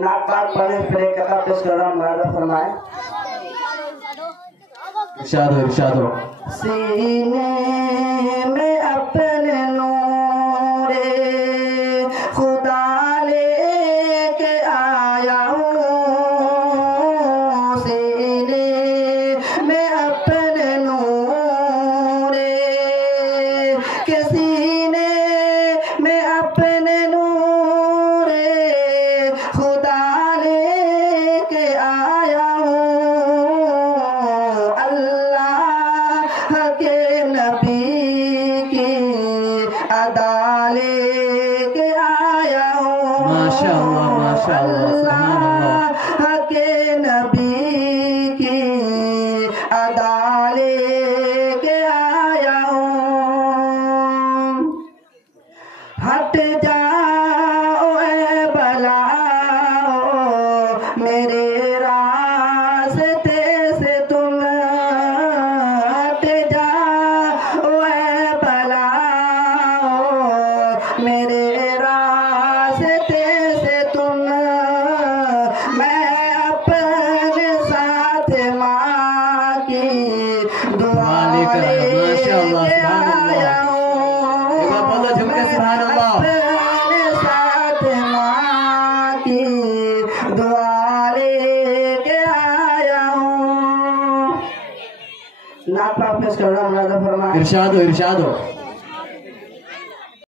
नापाक पढ़े फिरे कथा पेश कर रहा हूँ मुरादा फरमाए। इरशाद हो सीने में अपने नूरे खुदा लेके आया हूँ, सीने में अपने नूरे के सीने में अपने नूरे खुदा लेके आया हूँ, अल्लाह के नबी की अदा लेके आया हूँ, माशाअल्लाह माशाअल्लाह अल्लाह के नबी की अदा लेके आया हूँ। हट जाओ ए बलाओ मेरे रास्ते से तुम, हट जाओ ए बलाओ मेरे रास्ते से तुम, मैं अपने साथ माँ की दुआ लेके आया हूँ, अपने साथ माँ की दुआ लेके आया हूँ। नापाक पेश कर रहा हूँ मुरादा फरमाए। इरशाद हो